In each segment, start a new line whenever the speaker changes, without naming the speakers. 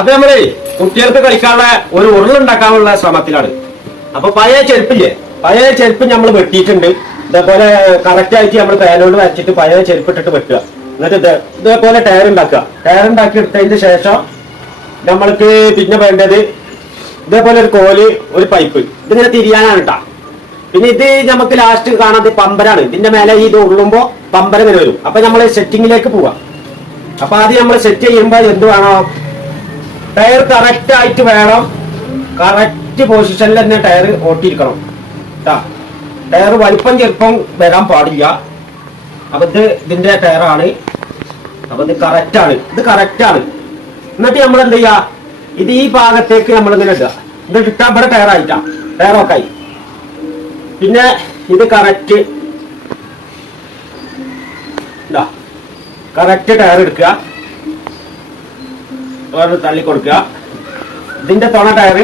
അപ്പൊ നമ്മൾ കുട്ടികൾക്ക് കളിക്കാനുള്ള ഒരു ഉരുളുണ്ടാക്കാനുള്ള ശ്രമത്തിലാണ്. അപ്പൊ പഴയ ചെരുപ്പില്ലേ? പഴയ ചെരുപ്പ് നമ്മൾ വെട്ടിയിട്ടുണ്ട്. ഇതേപോലെ കറക്റ്റ് ആയിട്ട് നമ്മൾ പേനോട് വരച്ചിട്ട് പഴയ ചെരുപ്പ് ഇട്ടിട്ട് വെട്ടുക. എന്നിട്ട് ഇത് ഇതേപോലെ ടയർ ഉണ്ടാക്കുക. ടയർ ഉണ്ടാക്കി എടുത്തതിന് ശേഷം നമ്മൾക്ക് പിന്നെ വേണ്ടത് ഇതേപോലെ ഒരു കോൽ ഒരു പൈപ്പ് ഇതിങ്ങനെ തിരിയാനാണ് കേട്ടാ പിന്നെ ഇത് നമുക്ക് ലാസ്റ്റ് കാണാതെ പമ്പരാണ്. ഇതിന്റെ മേലെ ഇത് ഉള്ളുമ്പോ പമ്പര ഇങ്ങനെ വരും. അപ്പൊ നമ്മൾ സെറ്റിങ്ങിലേക്ക് പോവാം. അപ്പൊ ആദ്യം നമ്മൾ സെറ്റ് ചെയ്യുമ്പോൾ എന്ത് വേണം? ടയർ കറക്റ്റ് ആയിട്ട് വേണം. കറക്റ്റ് പൊസിഷനിൽ തന്നെ ടയർ ഓട്ടിയിരിക്കണം. കേട്ടാ ടയർ വലിപ്പം ചെറുപ്പം വരാൻ പാടില്ല. അപ്പൊ ഇത് ഇതിന്റെ ടയറാണ് അപ്പൊ ഇത് കറക്റ്റ് ആണ്. ഇത് കറക്റ്റ് ആണ്. എന്നിട്ട് നമ്മൾ എന്ത് ചെയ്യാ? ഇത് ഈ ഭാഗത്തേക്ക് നമ്മൾ ഇങ്ങനെ ഇടുക. ഇത് കിട്ടാൻ ഇവിടെ ടയർ ആയിട്ടാ. ടയർ ഒക്കെ ആയി. പിന്നെ ഇത് കറക്റ്റ് ഇതാ കറക്റ്റ് ടയർ എടുക്കുക. വേറെ തള്ളി കൊടുക്കുക. ഇതിന്റെ തുണ ടയർ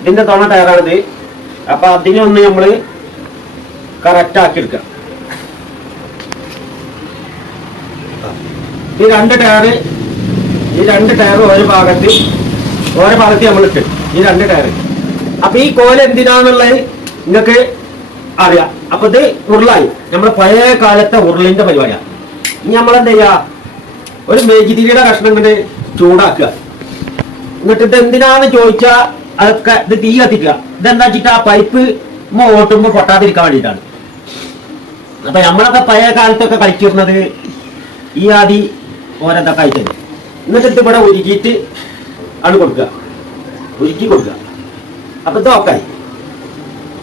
ഇതിന്റെ തുണ ടയറാണിത് അപ്പൊ അതിനൊന്ന് നമ്മൾ കറക്റ്റ് ആക്കി എടുക്കുക. ഈ രണ്ട് ടയർ ഈ രണ്ട് ടയർ ഒരു ഭാഗത്ത് ഓരോ ഭാഗത്ത് നമ്മൾ ഇട്ട്. ഈ രണ്ട് ടയർ അപ്പൊ ഈ കോല എന്തിനാന്നുള്ളത് നിങ്ങൾക്ക് അറിയാം. അപ്പൊ ഇത് ഉരുളായി. നമ്മുടെ പഴയ കാലത്തെ ഉരുളിന്റെ പരിപാടിയാണ് ഇനി നമ്മളെന്താ ചെയ്യാ? ഒരു മേജിതിരിയുടെ കഷ്ണം കൊണ്ട് ചൂടാക്കുക. എന്നിട്ട് ഇത് എന്തിനാന്ന് ചോദിച്ചാൽ അതൊക്കെ ഇത് തീ കത്തിക്കുക. ഇതെന്താ വെച്ചിട്ട്? ആ പൈപ്പ് ഓട്ടുമ്പോൾ ഓട്ടുമ്പോ പൊട്ടാതിരിക്കാൻ വേണ്ടിയിട്ടാണ്. അപ്പൊ നമ്മളൊക്കെ പഴയ കാലത്തൊക്കെ കളിച്ചിരുന്നത് ഈ ആദി ഓരോന്നൊക്കെ കഴിച്ചത് എന്നിട്ട് ഇവിടെ ഉരുക്കിയിട്ട് ആണ് കൊടുക്കുക. ഉരുക്കി കൊടുക്കുക. അപ്പൊ ഇത് ഓക്കായി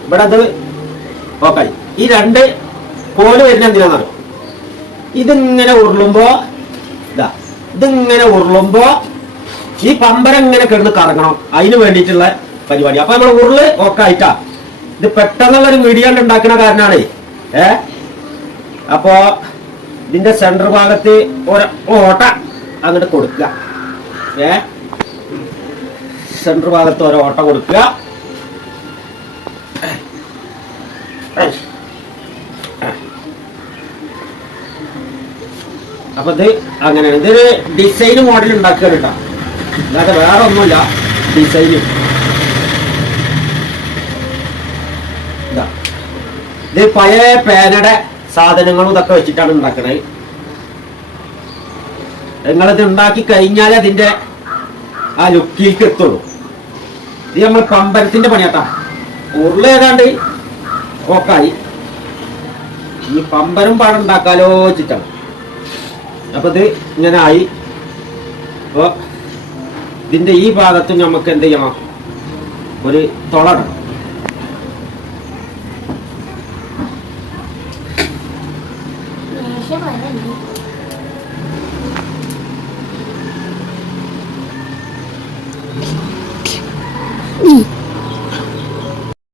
ഇവിടെ അത് ഓക്കായി ഈ രണ്ട് കോൽ വരുന്ന എന്തിനാണെന്നറിയോ? ഇതിങ്ങനെ ഉരുളുമ്പോ ഇതാ ഇതിങ്ങനെ ഉരുളുമ്പോ ഈ പമ്പരം ഇങ്ങനെ കിടന്ന് കറങ്ങണം. അതിന് വേണ്ടിയിട്ടുള്ള പരിപാടി. അപ്പൊ നമ്മൾ ഉരുൾ ഒക്കെ ആയിട്ടാ ഇത് പെട്ടെന്നുള്ള ഒരു മീഡിയ ഉണ്ടാക്കുന്ന കാരണമാണ് ഏ? അപ്പോ ഇതിന്റെ സെന്റർ ഭാഗത്ത് ഒരു ഓട്ട അങ്ങോട്ട് കൊടുക്കുക ഏ? സെന്റർ ഭാഗത്ത് ഒരു ഓട്ട കൊടുക്കുക അപ്പൊ ഇത് അങ്ങനെയാണ് ഇതൊരു ഡിസൈൻ മോഡൽ ഉണ്ടാക്കുക കേട്ടോ. അല്ലാതെ വേറെ ഒന്നുമില്ല. ഡിസൈന് ഇതാ. പഴയ പേനയുടെ സാധനങ്ങളും ഇതൊക്കെ വെച്ചിട്ടാണ് ഉണ്ടാക്കണത് നിങ്ങളിത് ഉണ്ടാക്കി കഴിഞ്ഞാൽ അതിന്റെ ആ ലുക്കിലേക്ക് എത്തുള്ളൂ. ഇത് നമ്മൾ പമ്പരത്തിന്റെ പണിയാട്ടാ. ഉരുള ഏതാണ്ട് ഓക്കായി. ഈ പമ്പരം പാടം ഉണ്ടാക്കാലോ വെച്ചിട്ടാണ് അപ്പൊ ഇത് ഇങ്ങനെ ആയി അപ്പോ ഇതിന്റെ ഈ ഭാഗത്ത് നമുക്ക് എന്ത് ചെയ്യണം ഒരു തുളടണം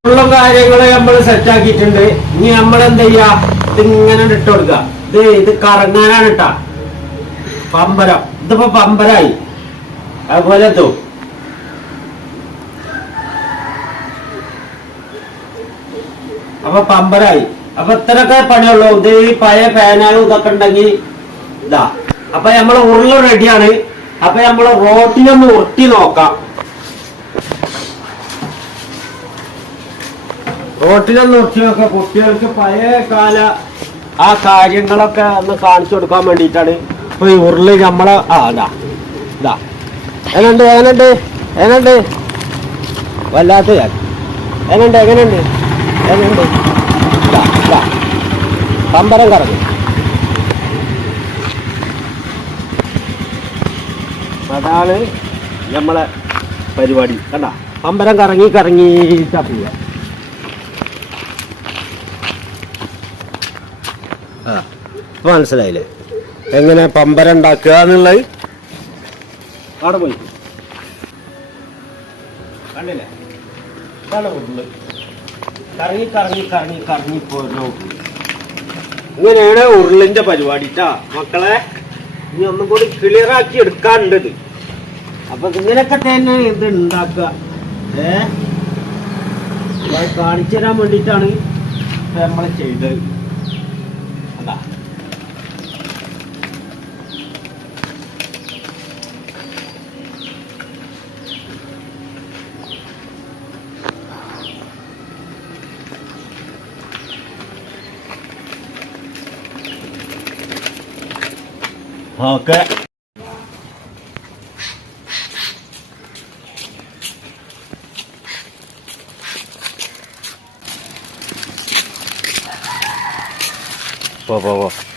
ഉള്ള കാര്യങ്ങൾ നമ്മൾ സെറ്റ് ആക്കിയിട്ടുണ്ട്. ഇനി നമ്മൾ എന്ത് ചെയ്യാ? ഇതിങ്ങനെ ഇട്ട് കൊടുക്കുക. ഇത് ഇത് കറങ്ങാനാണ് ഇട്ടാ പമ്പരം. ഇതിപ്പോ പമ്പരായി. അതുപോലെ എത്തും അപ്പൊ പമ്പരായി. അപ്പൊ ഇത്രയൊക്കെ പണിയുള്ളൂ. ഇത് ഈ പഴയ ഫാനാലും ഇതൊക്കെ ഉണ്ടെങ്കിൽ ഇതാ. അപ്പൊ നമ്മളെ ഉരുള റെഡിയാണ് അപ്പൊ നമ്മളെ റോട്ടിനൊന്ന് ഉരുട്ടി നോക്കാം. റോട്ടിലൊന്ന് ഉരുട്ടി നോക്കാം. കുട്ടികൾക്ക് പഴയ കാല ആ കാര്യങ്ങളൊക്കെ ഒന്ന് കാണിച്ചു കൊടുക്കാൻ വേണ്ടിയിട്ടാണ്. ഇപ്പൊ ഈ ഉരുളി നമ്മളെ ആ ഇതാ. ഇതാ. എങ്ങനുണ്ട് എങ്ങനുണ്ട്? എങ്ങനുണ്ട്? വല്ലാത്ത ഞാൻ. എങ്ങനുണ്ട് എങ്ങനുണ്ട്? എങ്ങനുണ്ട്? ഇതാ ഇതാ. പമ്പരം കറങ്ങി. അതാണ് നമ്മളെ പരിപാടി. കണ്ട? പമ്പരം കറങ്ങി കറങ്ങി ഇപ്പൊ മനസ്സിലായില്ലേ? എങ്ങനെ പമ്പര ഉണ്ടാക്കുക എന്നുള്ളത്? അവിടെ പോയി. കണ്ടില്ലേ? കറങ്ങി കറങ്ങി കറങ്ങി കറങ്ങി പോരുന്ന ഇങ്ങനെയാണ് ഉരുളിന്റെ പരിപാടി ട്ടാ. മക്കളെ ഇനി ഒന്നും കൂടി ക്ലിയർ ആക്കി എടുക്കാനുണ്ട് ഇത്. അപ്പൊ ഇങ്ങനെയൊക്കെ തന്നെ ഇത് ഉണ്ടാക്കുക. ഏ? കാണിച്ചു തരാൻ വേണ്ടിയിട്ടാണ് നമ്മൾ ചെയ്തത്. 好给。不不不。